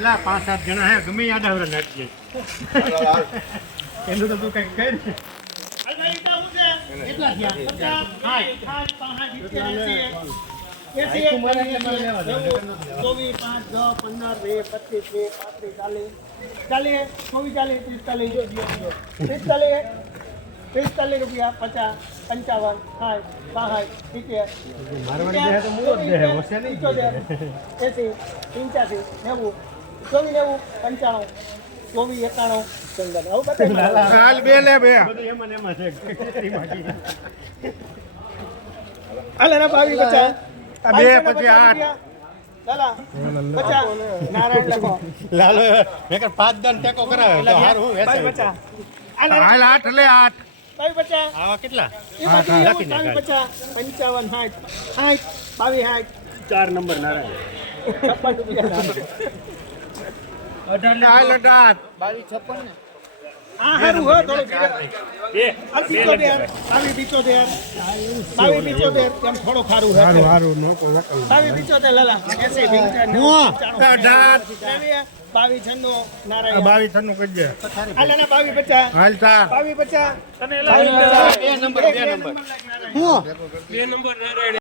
લા પાંચ સાત જણા હે ગમે યાદ આવે નાખીએ એનું તો તું કઈ કહે ને. ચોવીસ પાંચ દસ પંદર વીસ પચીસ વીસ પાંત્રીસ ચાલીસ ચાલીસ ચોવીસ ચાલીસ પિસ્તાલીસ પિસ્તાલીસ પિસ્તાલીસ રૂપિયા પચાસ પંચાવન સાઠ બાસઠ સિત્તેર. પંચોતેર એસી પંચ્યાસી નેવું ચોવીસ નેવું પંચાણું ચોવીસ એકાણું ચંદન આવું બતાવી બે લે બે. એમાં એમાં છે હાલે ને બાવીસ પચાસ. આ બે પછી આઠ. લાલા પચાસ. નારાયણ લખો. લાલો પાંચ દન ટેકો કરાવે હાલે આઠ લે આઠ. પચાસ. આવા કેટલા? બાવીસ. પચાસ પંચાવન સાઠ સાઠ બાવીસ સાઠ ચાર નંબર નારાયણ. છપ્પન રૂપિયા અઢાર ને. આ હારું હો થોડું બે આ પિત્તોતેર બાવીસ પિત્તોતેર બાવીસ પિત્તોતેર એમ થોડું ખારું છે હારું હારું નો તો વકલ બાવીસ પિત્તોતેર લાલા એસી અઢાર બાવીસ છન્નું નારાયણ. બાવી છન્નું કરી દે. હાલે બાવી બાવીસ પચાસ હાલ ચાર બાવીસ પચાસ બે નંબર બે નંબર. બે નંબર